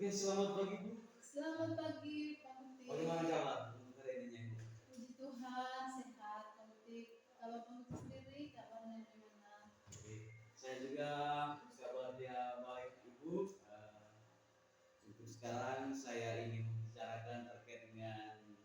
Oke, selamat pagi Bu. Selamat pagi Pak Muti. Bagaimana kabar hari ini? Puji Tuhan sehat Pak Muti. Kalau Pak Muti sendiri kabarnya gimana? Oke, saya juga kabarnya baik Ibu. Untuk sekarang saya ingin membicarakan terkait dengan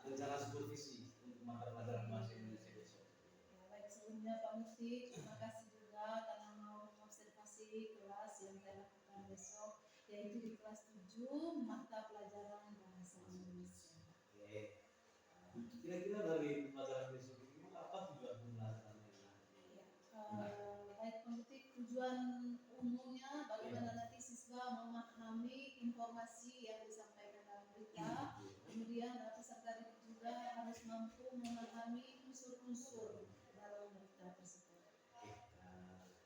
rencana supervisi untuk mata pelajaran bahasa Indonesia besok. Ya, baik sebelumnya Pak Muti, terima kasih juga karena mau mengobservasi kelas yang saya lakukan besok, yaitu di kelas 7 mata pelajaran bahasa Indonesia. Oke, kira-kira dari pelajaran besok ini apa tujuan pembelajarannya? Baik Pak Muti, tujuan umumnya bagaimana nanti siswa memahami informasi yang disampaikan dalam berita. Kemudian peserta didik juga harus mampu memahami unsur-unsur dalam berita tersebut.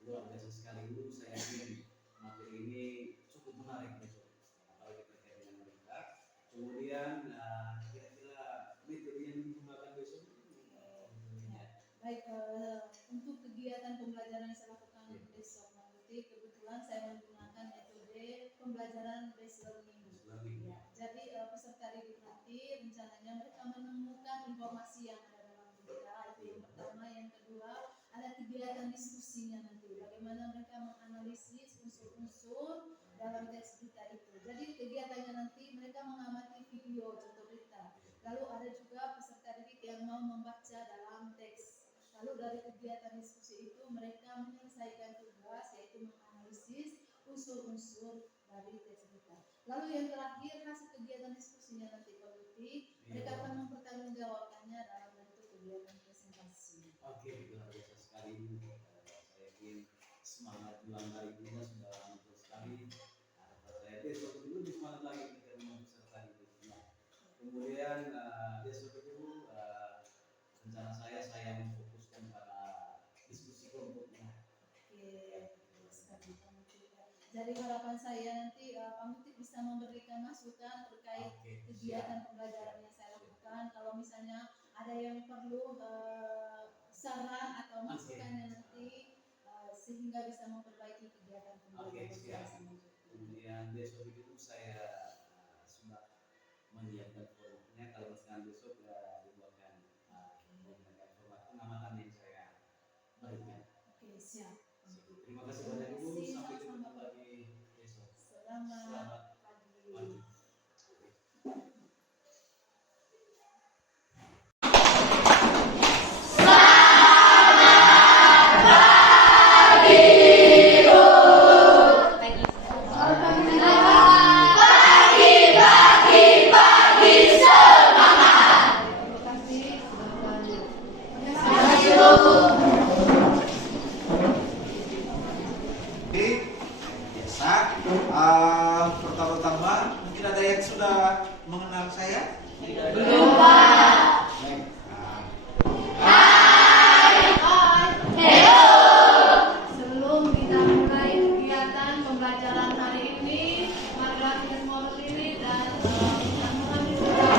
Luar biasa sekali Bu, saya yakin materi ini cukup menarik besok, apalagi terkait dengan berita. Kemudian kira-kira metode yang digunakan besok itu Baik, untuk kegiatan pembelajaran yang saya lakukan besok nanti kebetulan saya menggunakan metode pembelajaran based learning. Ya, jadi peserta didik nanti rencananya mereka menemukan informasi yang ada dalam berita, itu yang pertama. Yang kedua, ada kegiatan diskusinya nanti, bagaimana mereka menganalisis unsur-unsur dalam teks berita itu. Jadi kegiatannya nanti mereka mengamati video contoh berita. Lalu ada juga peserta didik yang mau membaca dalam teks. Lalu dari kegiatan diskusi itu mereka menyelesaikan tugas, yaitu menganalisis unsur-unsur dari teks berita. Lalu yang terakhir, hasil kegiatan diskusinya nanti Pak Muti, mereka akan mempertanggungjawabkannya dalam bentuk kegiatan presentasi. Oke, luar biasa sekali Bu. Saya yakin semangat juang dari Ibu sudah muncul sekali. Saya besok dulu semangat lagi kita mau peserta didiknya. Kemudian besok itu rencana saya memfokuskan pada diskusi kelompoknya. Oke, sekali Pak Muti. Jadi harapan saya nanti Pak Muti bisa memberikan masukan terkait kegiatan pembelajaran yang saya lakukan. Kalau misalnya ada yang perlu saran atau masukannya nanti sehingga bisa memperbaiki kegiatan pembelajaran saya sama juga. Kemudian besok itu saya sudah menyiapkan formatnya. Kalau misalkan besok dibuatkan menggunakan format pengamatan yang saya berikan. Oke, siap. Terima kasih banyak Bu. Sampai ketemu lagi besok. Selamat pagi. Pertama-tama mungkin ada yang sudah mengenal saya? Belum Pak. Baik. Sebelum kita mulai kegiatan pembelajaran hari ini, marilah kita berdiri dan kita mengambil surah.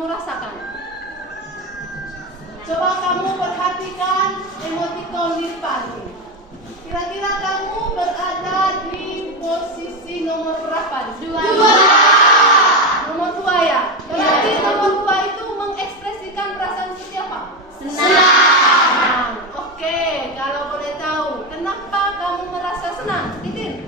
kamu rasakan? Coba kamu perhatikan emoticon di depan. Kira-kira kamu berada di posisi nomor berapa? 2. Nomor 2 ya. Berarti nomor 2 itu mengekspresikan perasaan seperti apa? Senang. Oke, kalau boleh tahu, kenapa kamu merasa senang? Titin,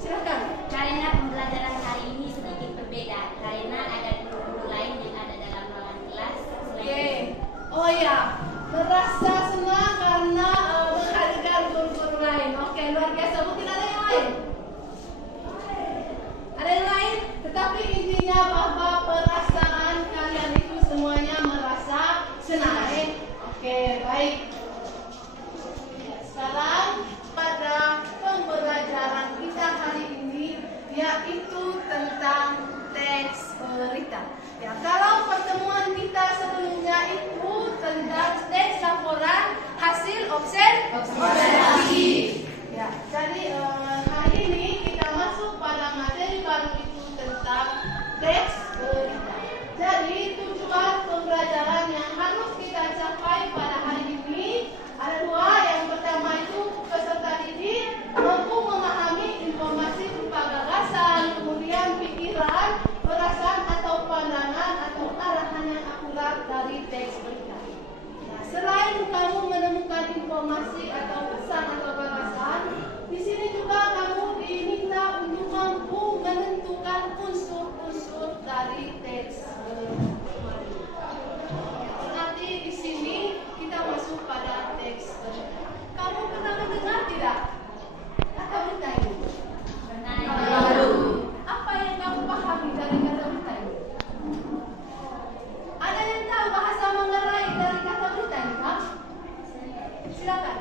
silakan. Karena pembelajaran hari ini sedikit berbeda, karena ada guru-guru lain yang ada dalam ruangan kelas. Oke. Oh ya, merasa senang karena menghargai guru-guru lain. Oke, luar biasa. Mungkin ada yang lain? Ada yang lain? Tetapi intinya bahwa perasaan kalian itu semuanya merasa senang. Oke, baik. Sekarang pada pembelajaran kita hari ini yaitu tentang teks berita. Ya, kalau pertemuan kita sebelumnya itu tentang teks laporan hasil observasi. Ya, jadi hari ini kita masuk pada materi baru itu tentang teks berita. Jadi tujuan pembelajaran yang harus kita capai pada hari ini ada 2. Yang pertama itu peserta didik mampu memahami informasi berupa gagasan, kemudian pikiran, perasaan atau pandangan atau arahan yang akurat dari teks berita. Nah, selain kamu menemukan informasi atau pesan atau gagasan, di sini juga kamu diminta untuk mampu menentukan unsur-unsur dari teks berita. Berarti di sini kita masuk pada teks berita. Kamu pernah mendengar tidak? Kata berita ini? Apa yang kamu pahami dari kata berita ini? Ada yang tahu bahasa Manggarai dari kata berita ini, Kak? Silakan.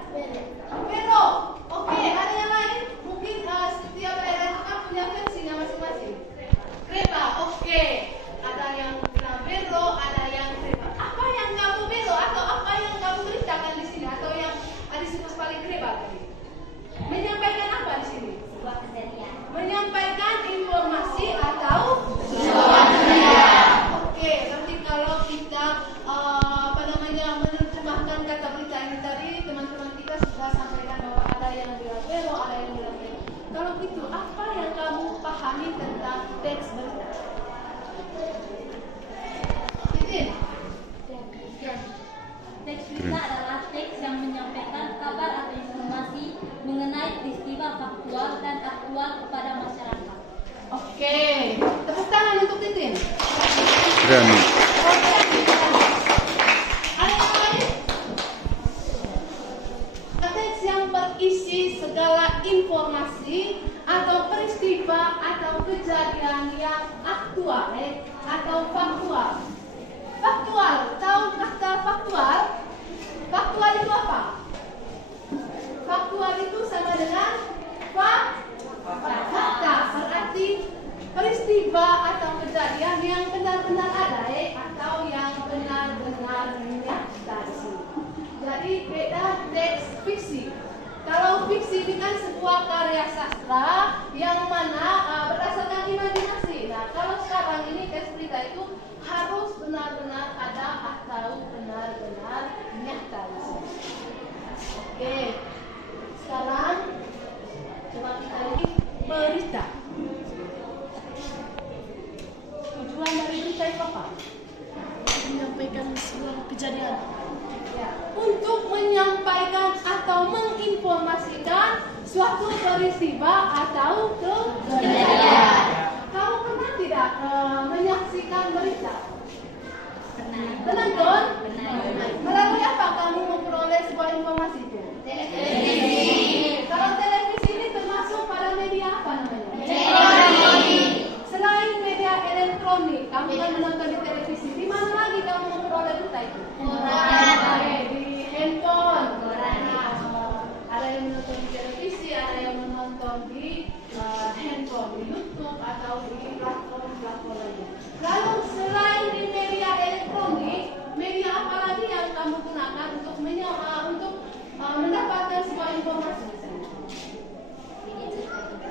Pero. Oke, ada yang lain? Mungkin setiap daerah itu kan punya versinya masing-masing. Kereta, oke. Ada yang bilang bero, ada yang kereta. Apa yang kamu bero atau apa yang kamu beritakan di sini atau yang disebut paling kereta tadi? Menyampaikan apa di sini? Sebuah kejadian. Menyampaikan informasi atau sebuah kejadian. Oke, berarti kalau kita menerjemahkan kata berita ini tadi, teman-teman kita sudah sampaikan bahwa ada yang bilang bero, ada yang bilang bero. Kalau gitu, apa yang kamu pahami tentang teks berita? Titin. Teks berita adalah teks yang menyampaikan kabar atau informasi mengenai peristiwa faktual dan aktual kepada masyarakat. Oke, tepuk tangan untuk Titin. Berani. Oke, ada yang lain? Teks yang berisi segala informasi atau peristiwa atau kejadian yang aktual atau faktual. Faktual, tahu kata faktual? Faktual itu apa? Faktual itu sama dengan fakta. Berarti peristiwa atau kejadian yang benar-benar ada atau yang benar-benar nyata. Jadi beda teks fiksi. Kalau fiksi ini kan sebuah karya sastra yang mana berdasarkan imajinasi. Nah, kalau sekarang ini teks berita itu harus benar-benar ada atau benar-benar nyata. Oke, sekarang coba kita lihat berita. Tujuan dari berita itu apa? Menyampaikan sebuah kejadian. Ya, untuk menyampaikan atau menginformasikan suatu peristiwa atau kejadian. Kamu pernah tidak menyaksikan berita? Pernah. Menonton? Pernah. Melalui apa kamu memperoleh sebuah informasi itu? Televisi. Kalau televisi ini termasuk pada media apa namanya? Elektronik. Selain media elektronik, kamu kan menonton di televisi. Di mana lagi kamu memperoleh berita itu? Di handphone. Ada yang menonton di televisi, ada yang menonton di handphone, di YouTube atau di platform-platform lainnya. Lalu selain di media elektronik, media apa lagi yang kamu gunakan untuk mendapatkan sebuah informasi?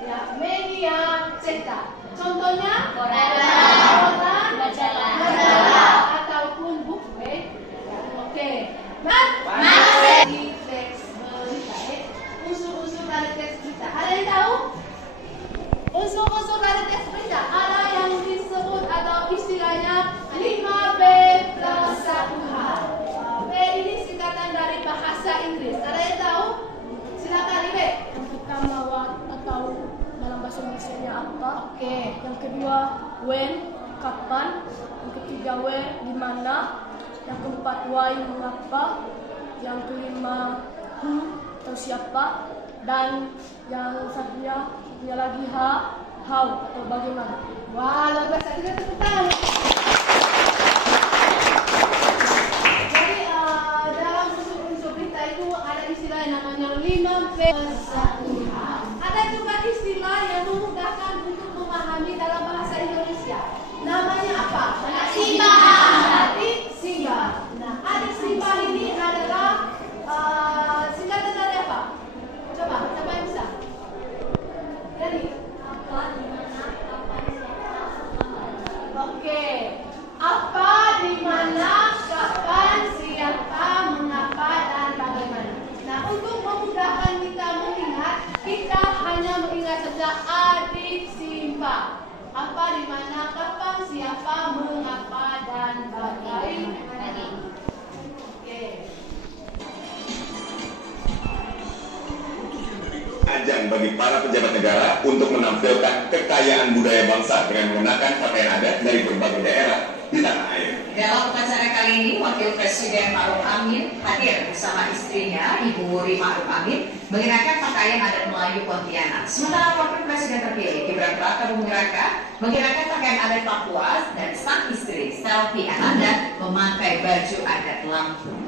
Ya, media cetak. Contohnya? Koran, majalah. ketiga W di mana, yang keempat Y mengapa, yang kelima who atau siapa, dan yang satunya lagi H, how atau bagaimana. Wah, luar biasa, kita tepuk tangan. Jadi dalam unsur berita itu ada istilah yang namanya 5V1H. Ada juga istilah yang memudahkan untuk memahami dalam bahasa Indonesia. Namanya apa? Adik Simbah. Nah, adik Simbah ini adalah singkatan dari apa? Coba, siapa yang bisa? Jadi Apa, di mana, kapan, siapa, mengapa. oke. Apa, di mana, kapan, siapa, mengapa, dan bagaimana. Nah, untuk memudahkan kita mengingat, kita hanya mengingat saja adik Simbah. Apa, di mana, kapan, siapa, mengapa, dan bagaimana. Oke. Ajang bagi para pejabat negara untuk menampilkan kekayaan budaya bangsa dengan mengenakan pakaian adat dari berbagai daerah di tanah air. Dalam upacara kali ini, Wakil Presiden Ma'ruf Amin hadir bersama istrinya, Ibu Wuri Ma'ruf Amin, mengenakan pakaian adat Melayu Pontianak. Sementara Wakil Presiden terpilih, Gibran Raka Buming Raka, mengenakan pakaian adat Papua dan sang istri, Selvi Ananda, memakai baju adat Lampung.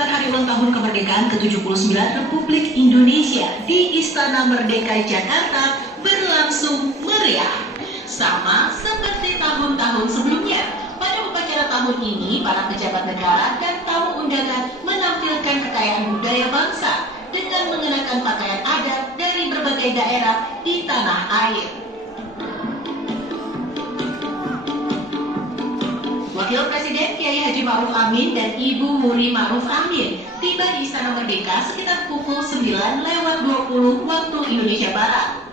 Hari ulang tahun kemerdekaan ke-79 Republik Indonesia di Istana Merdeka Jakarta berlangsung meriah. Sama seperti tahun-tahun sebelumnya, pada upacara tahun ini para pejabat negara dan tamu undangan menampilkan kekayaan budaya bangsa dengan mengenakan pakaian adat dari berbagai daerah di tanah air. Wakil Presiden Kiai Haji Ma'ruf Amin dan Ibu Wuri Ma'ruf Amin tiba di Istana Merdeka sekitar pukul 9:20 waktu Indonesia Barat.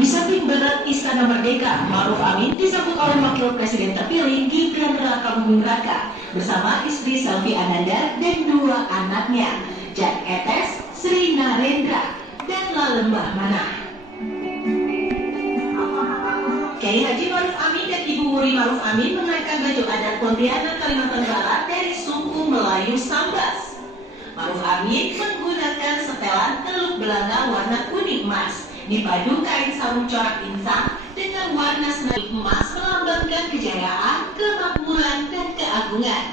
Di samping berat Istana Merdeka, Ma'ruf Amin disambut oleh Wakil Presiden terpilih Gibran Raka Buming Raka bersama istri Selvi Ananda dan dua anaknya, Jan Etes, Sri Narendra, dan Lalembah Manah. Kiai Haji Ma'ruf Amin dan Ibu Wuri Ma'ruf Amin mengenakan baju adat Pontianak Kalimantan Barat dari suku Melayu Sambas. Ma'ruf Amin menggunakan setelan teluk belanga warna kuning emas, dipadu kain sarung corak insang dengan warna senari emas melambangkan kejayaan, kemakmuran, dan keagungan.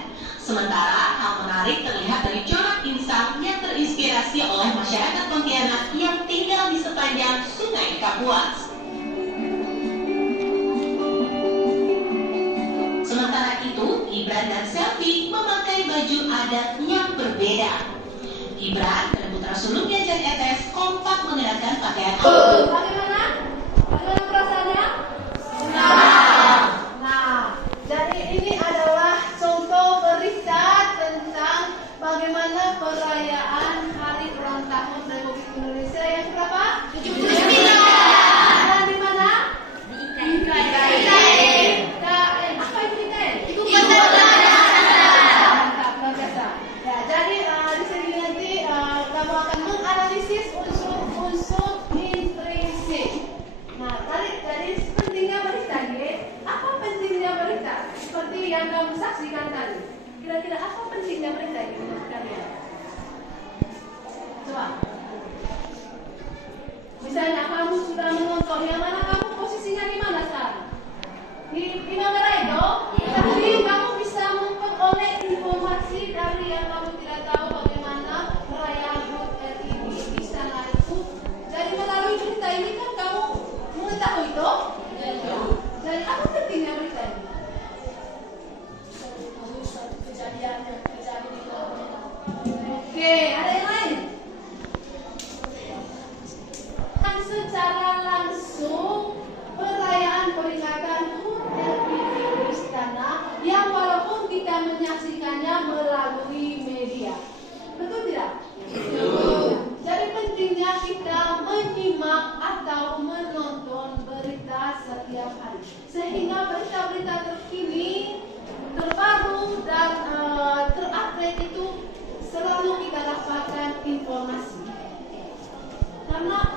Sementara hal menarik terlihat dari corak insang yang terinspirasi oleh masyarakat Pontianak yang tinggal di sepanjang Sungai Kapuas. Sementara itu, Gibran dan Selvi memakai baju adat yang berbeda. Gibran dan putra sulungnya Jan Etes kompak mengenakan pakaian adat. Bagaimana? Bagaimana perasaannya? Nah, jadi ini adalah contoh berita tentang bagaimana perayaan hari ulang tahun Republik Indonesia yang berapa? 79. Dan di mana? Di IKN. Apa itu IKN? Ibu kota negara. Mantap, luar biasa. Ya, jadi di sini nanti kamu akan menganalisis unsur-unsur intrinsik. Nah, tadi pentingnya berita ini. Apa pentingnya berita? Seperti yang kamu saksikan tadi. Kira-kira apa pentingnya berita ini menurut kalian? Coba. Misalnya kamu sudah menonton, yang mana kamu posisinya di mana sekarang? Di mana itu? Tapi kamu bisa memperoleh informasi dari yang kamu tidak tahu bagaimana perayaan HUT RI di sana itu. Jadi melalui berita ini kan kamu mengetahui itu. Jadi apa pentingnya berita ini? Kejadian yang terjadi di dalamnya. Oke, ada yang lain? Kan secara langsung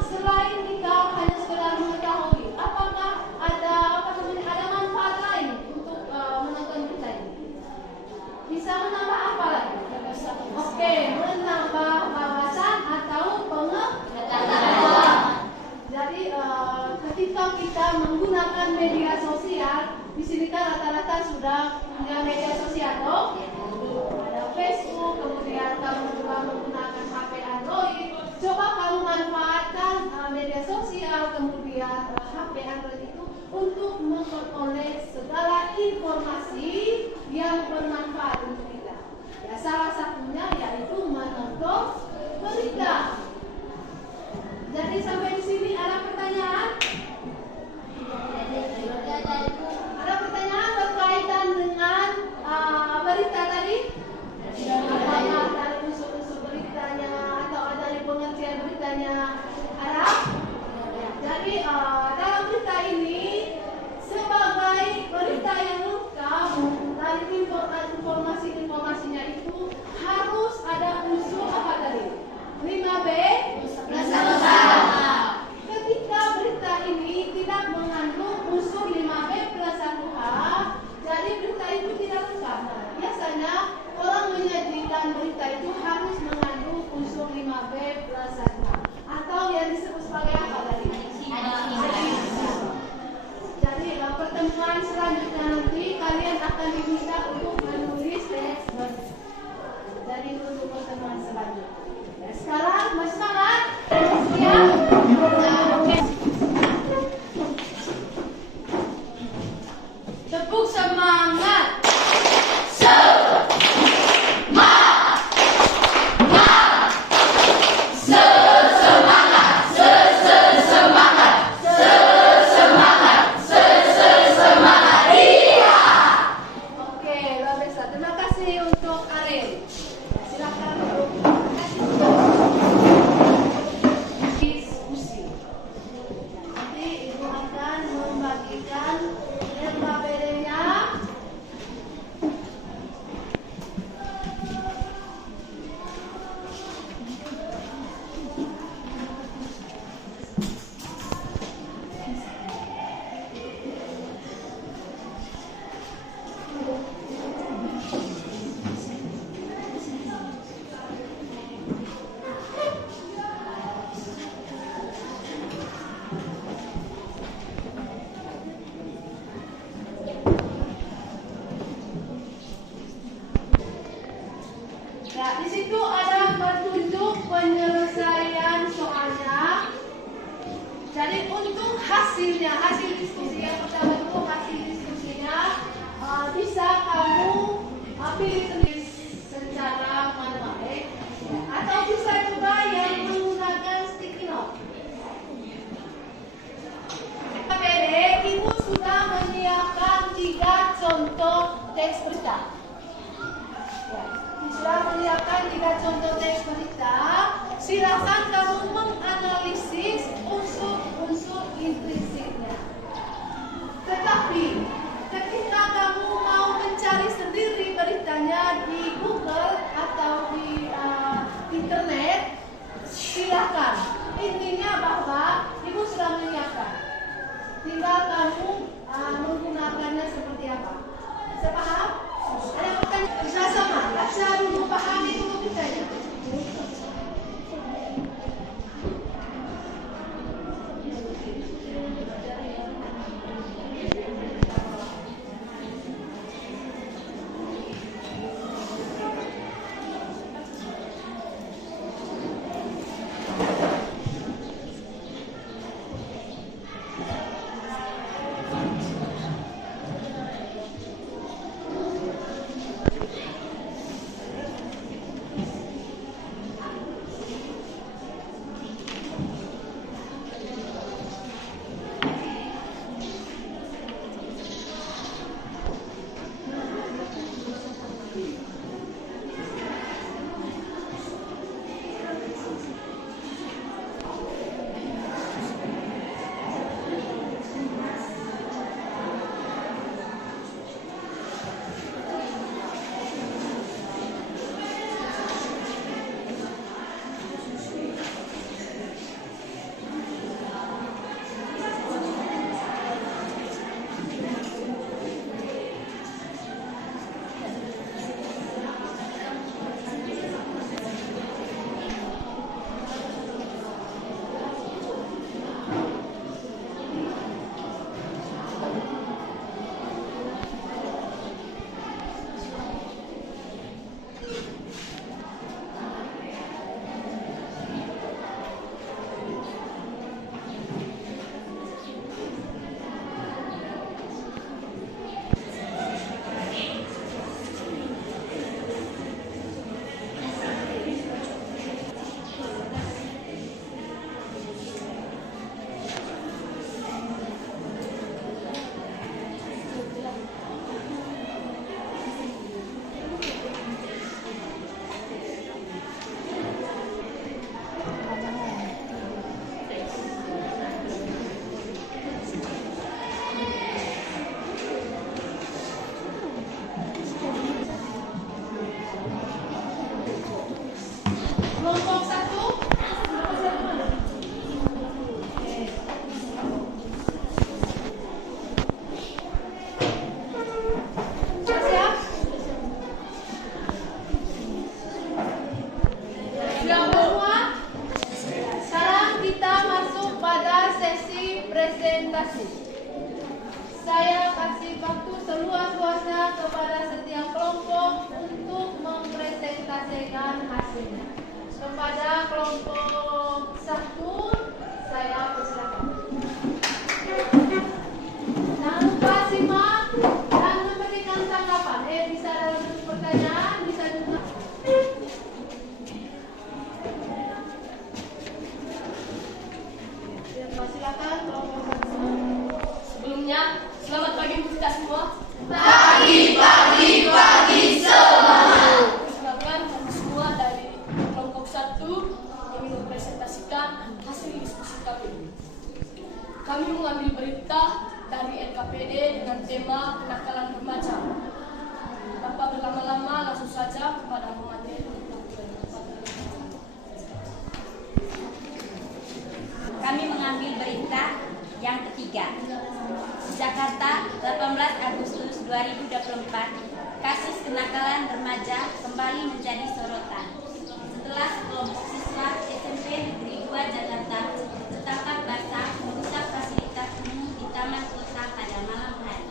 selain engkau hanya sekedar mengetahui, apakah ada manfaat lain untuk menonton berita ini? Bisa menambah apa lagi? Oke, menambah wawasan atau pengetahuan. Jadi ketika kita menggunakan media sosial, di sini kan rata-rata sudah punya media sosial, toh? Ada Facebook, kemudian kamu juga menggunakan HP Android. Coba kamu manfaatkan media sosial, kemudian HP Android itu untuk memperoleh segala informasi yang bermanfaat untuk kita. Ya, salah satunya yaitu menonton berita. Jadi sampai di sini ada pertanyaan? Ada pertanyaan berkaitan dengan berita tadi? Apakah dari unsur-unsur beritanya atau dari pengertian beritanya ada? Jadi dalam berita ini sebagai berita yang lengkap dari informasinya itu harus ada unsur apa tadi? 5B ketika berita ini tidak mengandung unsur 5B plus 1H, jadi berita itu tidak lengkap. Biasanya orang menyajikan berita itu harus mengandung unsur 5B plus 1H atau yang disebut sebagai apa tadi? Jadi pertemuan selanjutnya nanti kalian akan diminta untuk menulis teks berita. Jadi untuk pertemuan selanjutnya. Sekarang masih semangat? Siap? Tepuk semangat. Oke, luar biasa. Terima kasih untuk Ariel. Silakan diskusi. Nanti ibu akan membagikan LKPD-nya. Ya, di situ ada petunjuk penyelesaian soalnya. Jadi untuk hasil diskusi yang pertama itu hasil diskusinya bisa kamu pilih sendiri secara manual, atau bisa juga yang menggunakan sticky note. KPD ibu sudah menyiapkan 3 contoh teks berita. Sudah menyiapkan 3 contoh teks berita. Silakan kamu menganalisis unsur-unsur intrinsiknya. Tetapi ketika kamu mau mencari sendiri beritanya di Google atau di internet, silakan. Intinya bahwa ibu sudah menyiapkan. Tinggal kamu menggunakannya seperti apa. Bisa paham? Ada pertanyaan? Bisa sama? Bisa dulu pahami dulu kitanya. presentasi. Saya kasih waktu seluas-luasnya kepada setiap kelompok untuk mempresentasikan hasilnya. Kepada kelompok 1, saya persilakan. Jangan lupa simak dan memberikan tanggapan. Bisa dalam bentuk pertanyaan, bisa juga. Silakan kelompok 1. Sebelumnya, selamat pagi untuk kita semua. Pagi semua. Silakan kami semua dari kelompok 1 ingin mempresentasikan hasil diskusi kami. Kami mengambil berita dari LKPD dengan tema kenakalan remaja. Tanpa berlama-lama, langsung saja kepada pemateri. Kami mengambil berita yang ketiga. Jakarta, 18 Agustus 2024, kasus kenakalan remaja kembali menjadi sorotan. Setelah sekelompok siswa SMP Negeri 2 Jakarta tertangkap basah merusak fasilitas umum di Taman Kota pada malam hari.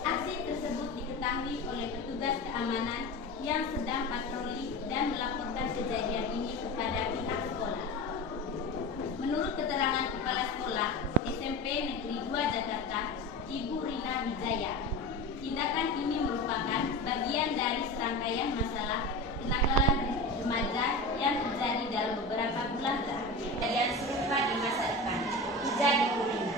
Aksi tersebut diketahui oleh petugas keamanan yang sedang patroli dan melaporkan kejadian ini kepada pihak sekolah. Menurut keterangan Kepala Sekolah SMP Negeri 2 Jakarta, Ibu Rina Wijaya, tindakan ini merupakan bagian dari serangkaian masalah kenakalan remaja yang terjadi dalam beberapa bulan terakhir. Kejadian serupa di masa depan, ujar Ibu Rina.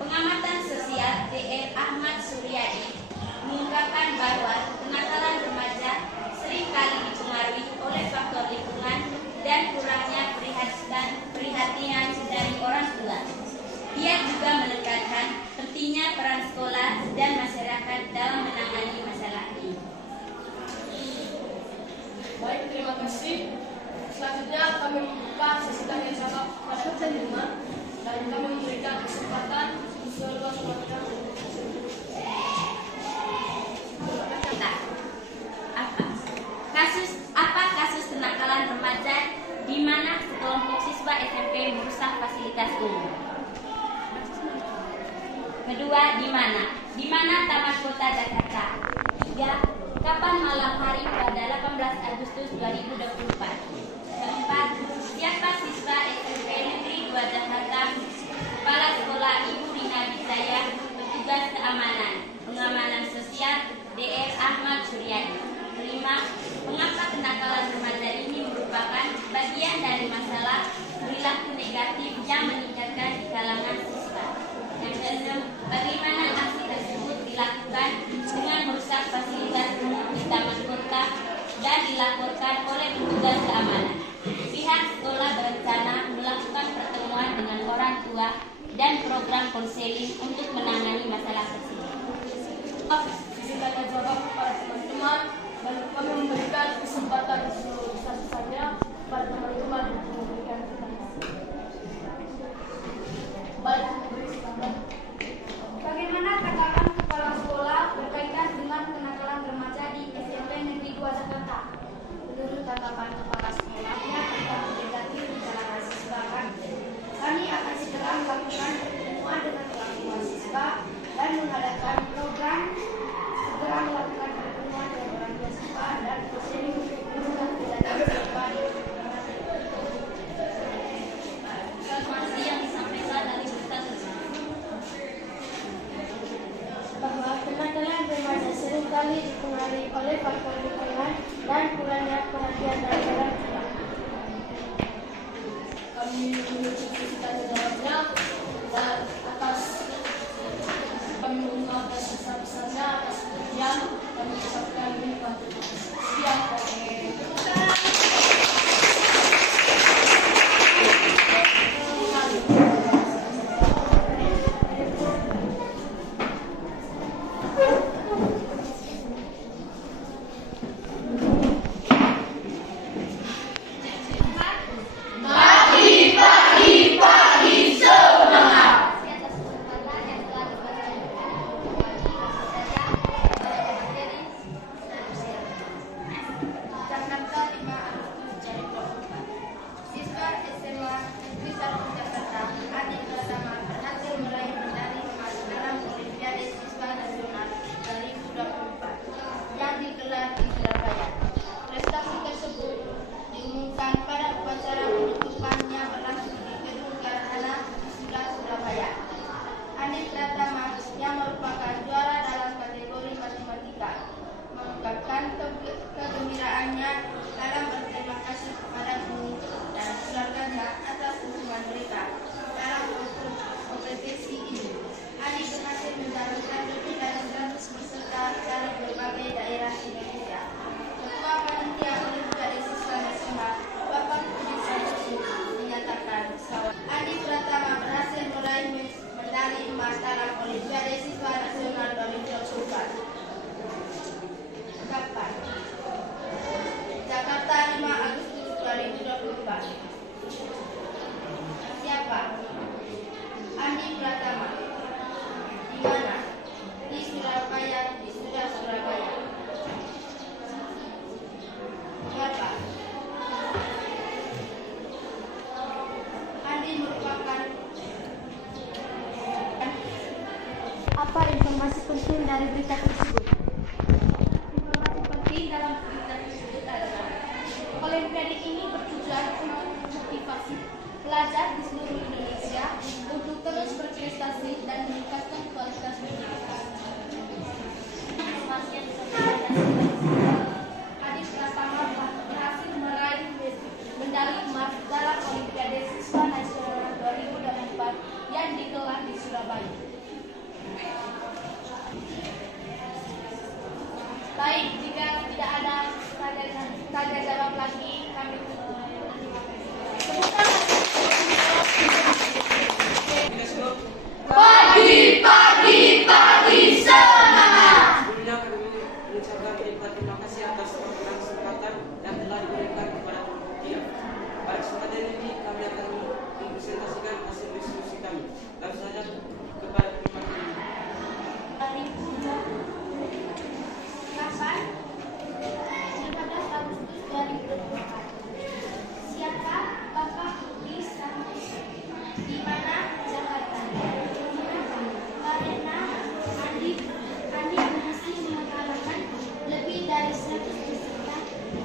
Pengamatan sosial DR Ahmad Suryadi mengungkapkan bahwa kenakalan remaja seringkali dipengaruhi oleh faktor lingkungan dan kurangnya perhatian dari orang tua. Dia juga menekankan pentingnya peran sekolah dan masyarakat dalam menangani masalah ini. Baik, terima kasih. Selanjutnya kami membuka sesi tanya jawab pada teman-teman dan kami memberikan kesempatan seluas-luasnya. Kasus kenakalan remaja di mana sekelompok siswa SMP merusak fasilitas umum? Kedua, di mana? Di mana Taman Kota Jakarta? 3. Kapan malam hari pada 18 Agustus 2024? Keempat, siapa siswa SMP Negeri 2 Jakarta? Kepala Sekolah Ibu Rina Wijaya, petugas keamanan, pengamanan sosial DR Ahmad Suryadi. Kelima, mengapa kenakalan remaja ini merupakan bagian dari masalah perilaku negatif yang meningkatkan di kalangan siswa. Yang keenam, bagaimana aksi tersebut dilakukan dengan merusak fasilitas umum di Taman Kota dan dilaporkan oleh petugas keamanan. Pihak sekolah berencana melakukan pertemuan dengan orang tua dan program konseling untuk menangani masalah tersebut. Sisi tanya jawab para teman-teman dan kami memberikan kesempatan sebesar-besarnya kepada teman-teman untuk memberikan pertanyaan. Baik, Bagaimana tanggapan kepala sekolah berkaitan dengan kenakalan remaja di SMP Negeri 2 Jakarta? Menurut tanggapan kepala sekolahnya tentang negatif di kalangan siswa, kami akan segera melakukan pertemuan dengan orang tua siswa Siapa? Andi Pratama. Di mana? Di Surabaya, di Surabaya. Siapa? Andi merupakan. Apa informasi penting dari berita tersebut? Informasi penting dalam berita tersebut adalah Olimpiade ini bertujuan untuk memotivasi pelajar di seluruh Indonesia untuk terus berprestasi dan meningkatkan kualitas pendidikan. Informasi yang disampaikan Adi Pratama berhasil meraih medali emas dalam Olimpiade Siswa Nasional 2024 yang digelar di Surabaya. Baik, jika tidak ada tanya jawab lagi, kami Pagi semangat. Sebelumnya kami mengucapkan terima kasih atas kesempatan yang telah diberikan kepada kita. Pada kesempatan ini kami akan mempresentasikan hasil diskusi kami. Langsung saja kepada pemateri. Kapan? 15 Agustus 2024. Siapa Bapak Budi Santoso? Di mana? Jakarta. Karena Andi berhasil mengalahkan lebih dari 100 peserta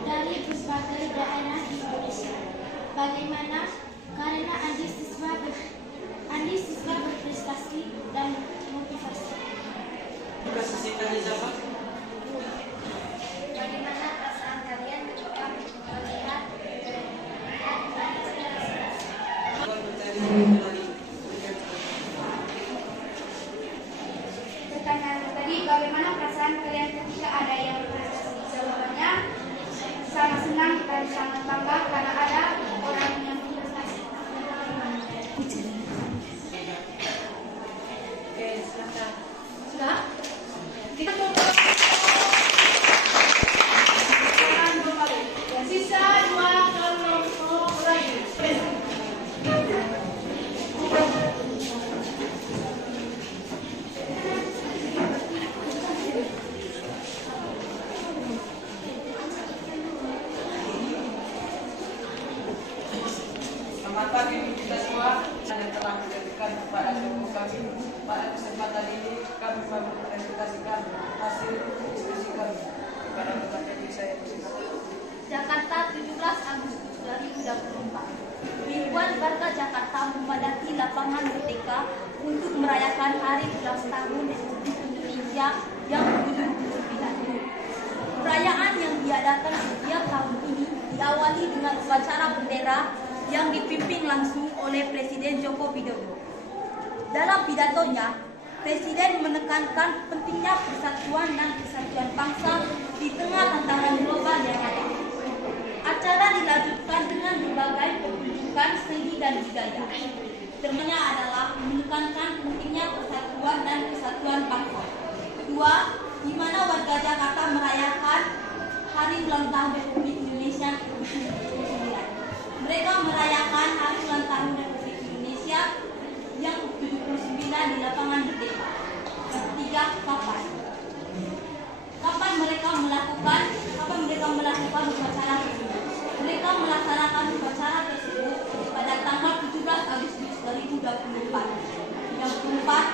dari berbagai daerah di Indonesia. Bagaimana? Karena Andi siswa berprestasi dan motivasi. Bukan sesi tanya jawab. Bagaimana perasaan kalian ketika melihat pertanyaan tadi, bagaimana perasaan kalian ketika ada yang berprestasi? Jawabannya sangat senang dan sangat bangga karena ada orang yang berprestasi. Oke, silakan. Sudah? Kita Sisa 2 kelompok lagi. Selamat pagi kita semua yang telah menjadikan kepada kelompok kami. Pada kesempatan ini kami mempresentasikan hasil diskusi kami kepada pemateri saya. Jakarta 17 Agustus 2024. Ribuan warga Jakarta memadati lapangan Merdeka untuk merayakan hari ulang tahun Republik Indonesia yang ke-79. Perayaan yang diadakan setiap tahun ini diawali dengan upacara bendera yang dipimpin langsung oleh Presiden Joko Widodo. Dalam pidatonya, Presiden menekankan pentingnya persatuan dan kesatuan bangsa di tengah tantangan global yang ada. Acara dilanjutkan dengan berbagai pertunjukan seni dan budaya. Temanya adalah menekankan pentingnya persatuan dan kesatuan bangsa. Kedua, di mana warga Jakarta merayakan Hari Ulang Tahun Republik Indonesia ke-79. Mereka merayakan Hari Ulang Tahun Republik Indonesia yang ke-79 di lapangan Merdeka. Yang ketiga, kapan? Kapan mereka melakukan upacara tersebut? Mereka melaksanakan upacara tersebut pada tanggal 17 Agustus 2024. Yang keempat,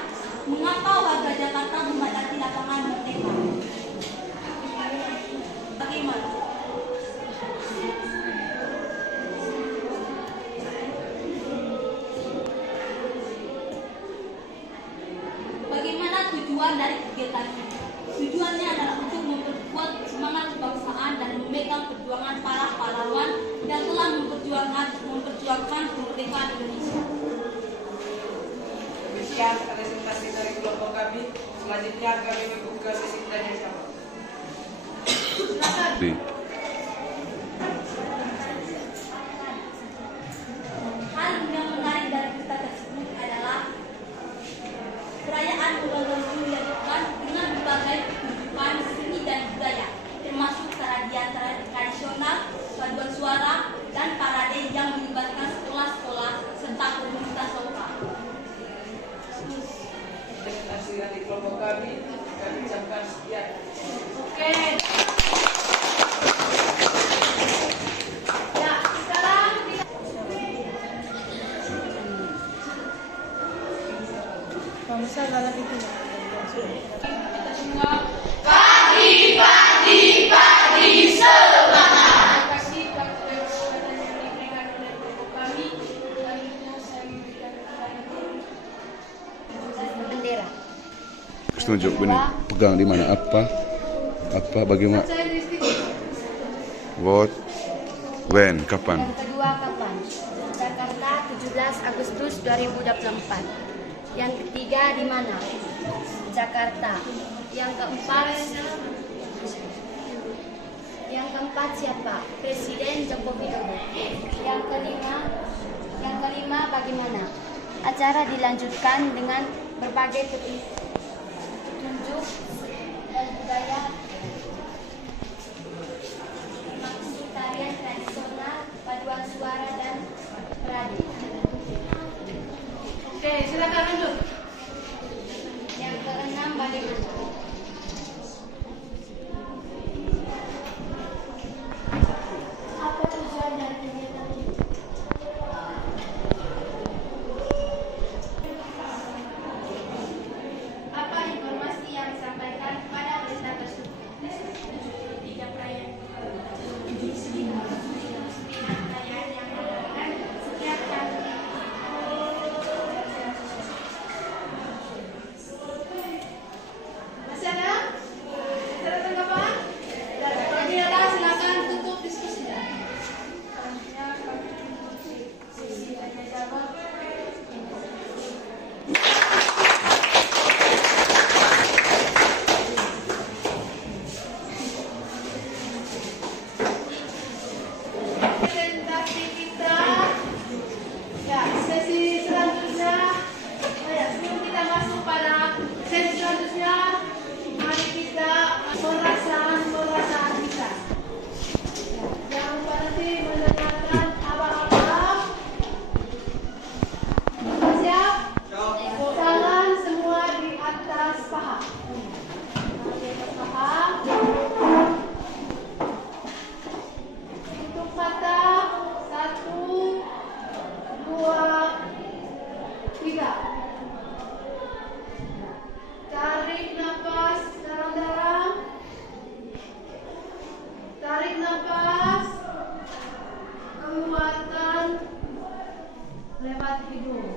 mengapa warga Jakarta memadati lapangan Merdeka? Bagaimana? Bagaimana tujuan dari kegiatan ini? Tujuannya adalah untuk memperkuat semangat kebangsaan dan memegang perjuangan para pahlawan yang telah memperjuangkan kemerdekaan Indonesia. Demikian presentasi dari kelompok kami. Selanjutnya kami membuka sesi tanya jawab. Hal yang menarik dari berita tersebut adalah perayaan ulang tahun ini dilakukan dengan berbagai pertunjukan seni dan budaya, termasuk tarian tradisional, paduan suara, dan parade yang melibatkan bangsa dalam itu. Kita semua Pagi semangat. terima kasih kepada kesempatan yang diberikan oleh kelompok kami. Selanjutnya saya memberikan Bendera. Setuju benih. Pegang di mana? Apa? Bagaimana? What? When? Kapan? Yang kedua kapan? Jakarta 17 Agustus 2024. Yang ketiga di mana? Jakarta. Yang keempat siapa? Presiden Joko Widodo. Yang kelima bagaimana? Acara dilanjutkan dengan berbagai petunjuk dan budaya, maksud tarian tradisional, paduan suara dan peradi. Oke, silakan lanjut. Yang keenam bagaimana? Apa tujuan dari kegiatan ini? Apa informasi yang disampaikan pada berita tersebut? 73 perayaan perayaan yang dilakukan setiap tahun. Masih ada? Ada tanggapan? Kalau tidak ada, silakan tutup diskusinya. sesi tanya jawab. Presentasi kita. Ya, sesi selanjutnya. Ya, sebelum kita masuk pada sesi selanjutnya, mari kita perasaan kita. Ya, jangan lupa nanti mendengarkan abang-abang. Siap? Tangan semua di atas paha. Di atas paha. Tutup mata. 1, 2, 3. Tarik nafas dalam-dalam. Tarik nafas. Keluarkan lewat hidung.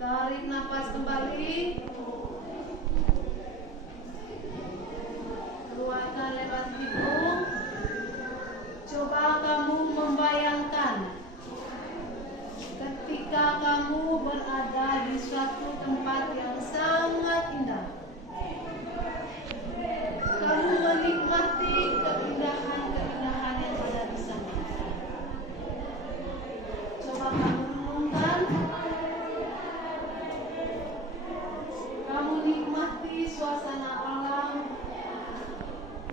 Tarik nafas kembali. Keluarkan lewat hidung. Coba kamu membayangkan ketika kamu berada di suatu tempat yang sangat indah. Kamu menikmati keindahan-keindahan yang ada di sana. Coba kamu renungkan. Kamu nikmati suasana alam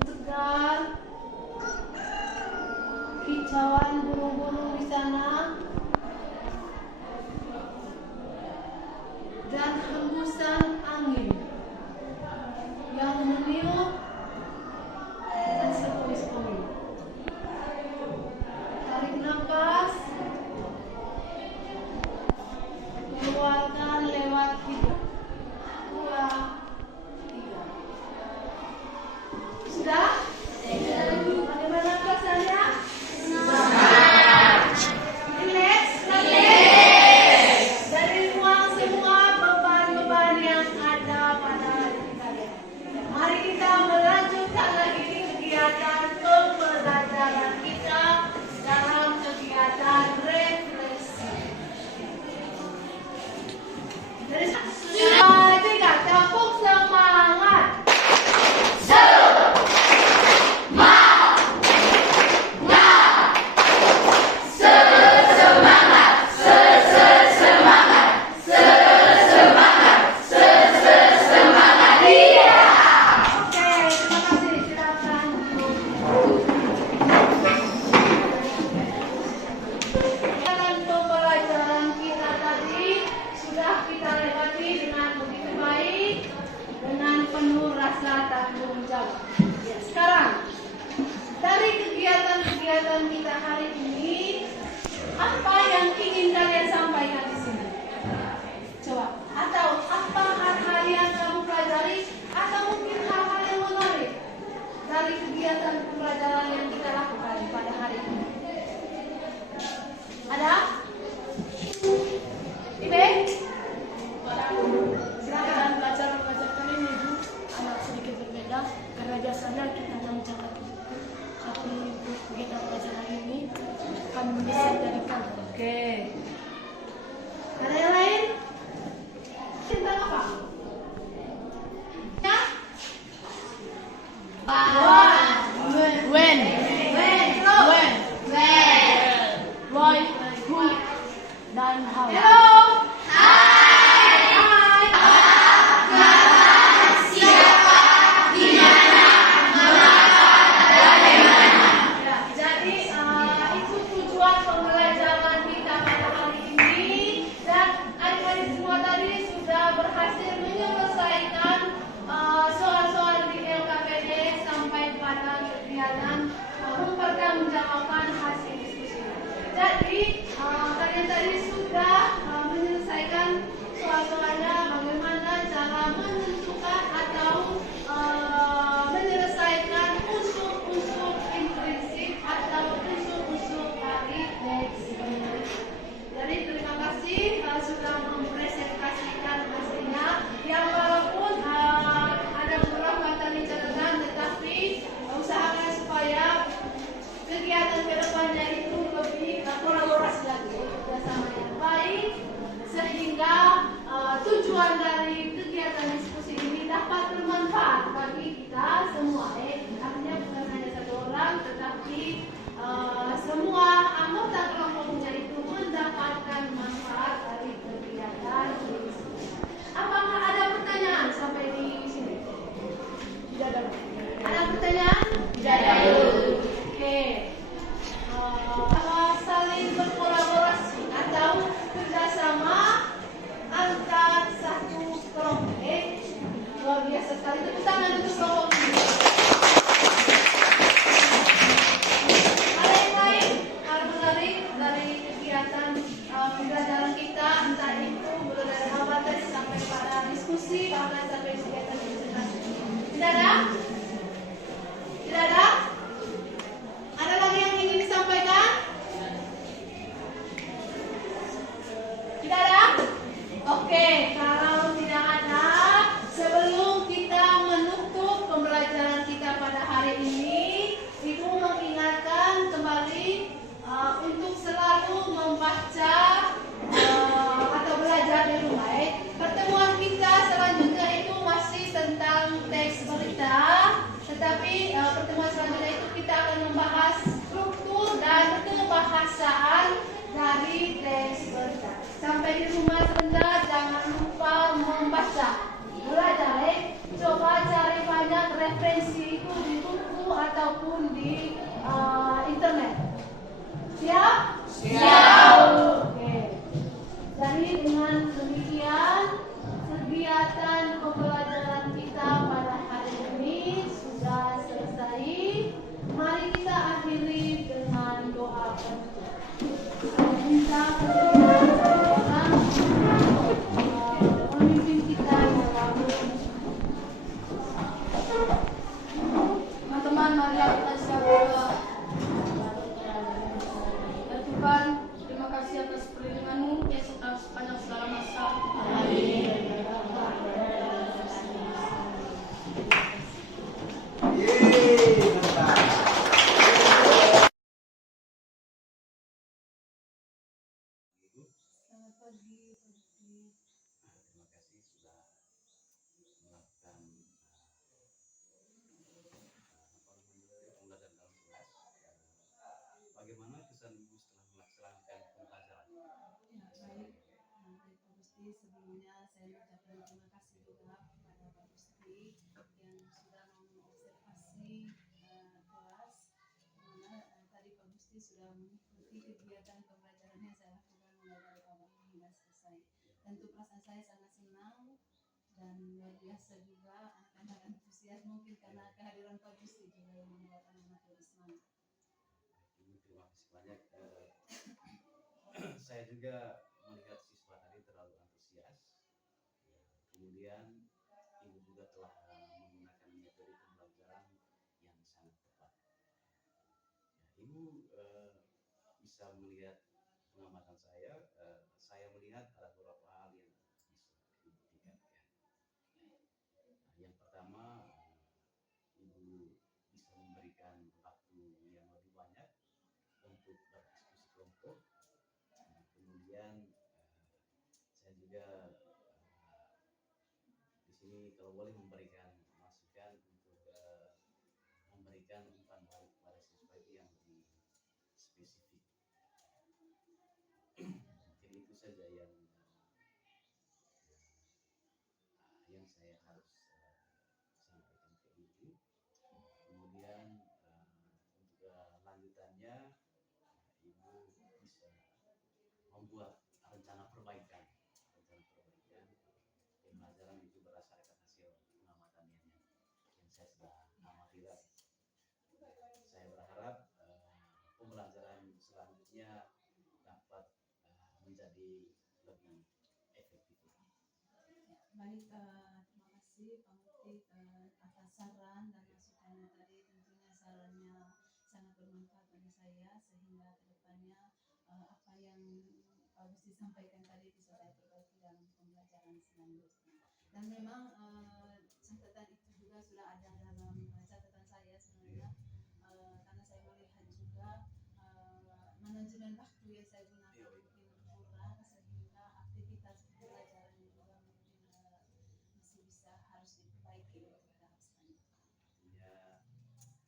segar, kicauan burung-burung di sana, dan hembusan angin yang meniup dan sepoi-sepoi. Tarik nafas, keluarkan lewat hidung. 2, 3. Sudah? Bagaimana perasaannya? Relax? Dari buang semua beban-beban yang ada pada diri kalian. Mari kita melanjutkan lagi kegiatan pembelajaran kita dalam kegiatan refleksi. bisa jadikan. Oke. Ada yang lain? Tentang apa? Ya? When, When. why, who, dan how. Hello. Jadi itu tujuan pembelajaran kita pada hari ini, dan adik-adik semua tadi sudah berhasil menyelesaikan soal-soal di LKPD sampai pada kegiatan mempertanggungjawabkan hasil diskusi. Jadi kalian tadi sudah menyelesaikan soal-soalnya, bagaimana cara menentukan atau menyelesaikan unsur-unsur intrinsik atau unsur-unsur dari teks. Jadi terima kasih sudah mempresentasikan hasilnya, yang walaupun ada beberapa tadi catatan, tetapi usahakan supaya kegiatan kedepannya itu lebih kolaborasi lagi, bersama yang baik, sehingga tujuan dari kegiatan diskusi ini dapat bermanfaat bagi kita semua. Artinya bukan hanya satu orang, tetapi semua anggota kelompoknya itu mendapatkan manfaat dari kegiatan diskusi. Apakah ada pertanyaan sampai di sini? Tidak ada. Ada pertanyaan? Tidak ada. Oke. Saling berkolaborasi atau kerjasama antar satu kelompok. Luar biasa sekali. Tepuk tangan untuk kelompok ini. Ada yang lain hal menarik dari kegiatan pembelajaran kita, entah itu mulai dari awal tadi sampai pada diskusi, bahkan sampai kegiatan presentasi. Tidak ada? Tidak ada? Ada lagi yang ingin disampaikan? Tidak ada? Oke, kalau tidak ada, sebelum kita menutup pembelajaran kita pada hari ini, Ibu mengingatkan kembali untuk selalu membaca atau belajar di rumah. Pertemuan kita selanjutnya itu masih tentang teks berita, tetapi pertemuan selanjutnya itu kita akan membahas struktur dan kebahasaan dari teks berita. Sampai di rumah sebentar, jangan lupa membaca, belajar. Coba cari banyak referensi itu di buku ataupun di internet. Siap? Siap. Oke. Jadi dengan demikian kegiatan pembelajaran kita pada hari ini sudah selesai. Mari kita akhiri dengan doa penutup. Saya minta perkenan pemimpin kita dalam Teman-teman, mari kita siap berdoa. Ya Tuhan, terima kasih atas perlindungan-Mu yang sepanjang segala masa. Amin. Selamat pagi. Terima kasih sudah melakukan pembelajaran dalam kelas. Bagaimana kesan Ibu setelah melaksanakan pembelajaran? Ya, baik. Baik Pak Gusti, sebelumnya saya mengucapkan terima kasih juga kepada Pak Gusti yang sudah mengobservasi kelas, mana tadi Pak Gusti sudah mengikuti kegiatan pembelajaran yang saya lakukan mulai dari awal hingga selesai. Tentu perasaan saya sangat senang dan luar biasa juga, anak-anak antusias mungkin karena kehadiran Pak Gusti juga yang membuat anak-anak lebih semangat. Ibu terima kasih banyak. Saya juga melihat siswa tadi terlalu antusias. Kemudian Ibu juga telah menggunakan metode pembelajaran yang sangat tepat. Ibu bisa melihat pengamatan saya melihat ada beberapa hal yang bisa Ibu tingkatkan. Yang pertama, Ibu bisa memberikan waktu yang lebih banyak untuk berdiskusi kelompok contoh. Kemudian saya juga di sini kalau boleh memberikan masukan untuk memberikan umpan balik kepada siswa itu yang lebih spesifik. Mungkin itu saja yang saya harus sampaikan ke Ibu. Kemudian untuk lanjutannya Ibu bisa membuat rencana perbaikan pembelajaran itu berdasarkan hasil pengamatan yang saya sudah amati tadi. Saya berharap pembelajaran selanjutnya dapat menjadi lebih efektif. Baik, terima kasih Pak Mufti atas saran dan masukannya tadi. Tentunya sarannya sangat bermanfaat bagi saya sehingga kedepannya apa yang Pak Mufti sampaikan tadi bisa saya perbaiki dalam pembelajaran selanjutnya. Dan memang catatan itu juga sudah ada dalam catatan saya sebenarnya, karena saya melihat juga manajemen waktu yang saya gunakan mungkin kurang sehingga aktivitas pembelajaran juga mungkin masih bisa harus diperbaiki untuk tahap selanjutnya. Ya,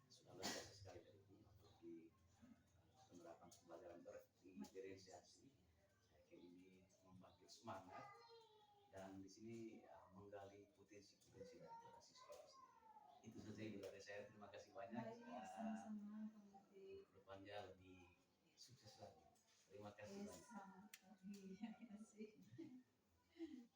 sudah luar biasa sekali dari Ibu untuk di penerapan pembelajaran berdiferensiasi. Saya kira ini membangkit semangat dan di sini menggali potensi-potensi dari para siswa sendiri. Itu saja Ibu dari saya. Terima kasih banyak. Baik, sama-sama Pak Mufti. Kedepannya lebih sukses lagi. Terima kasih banyak. Terima kasih.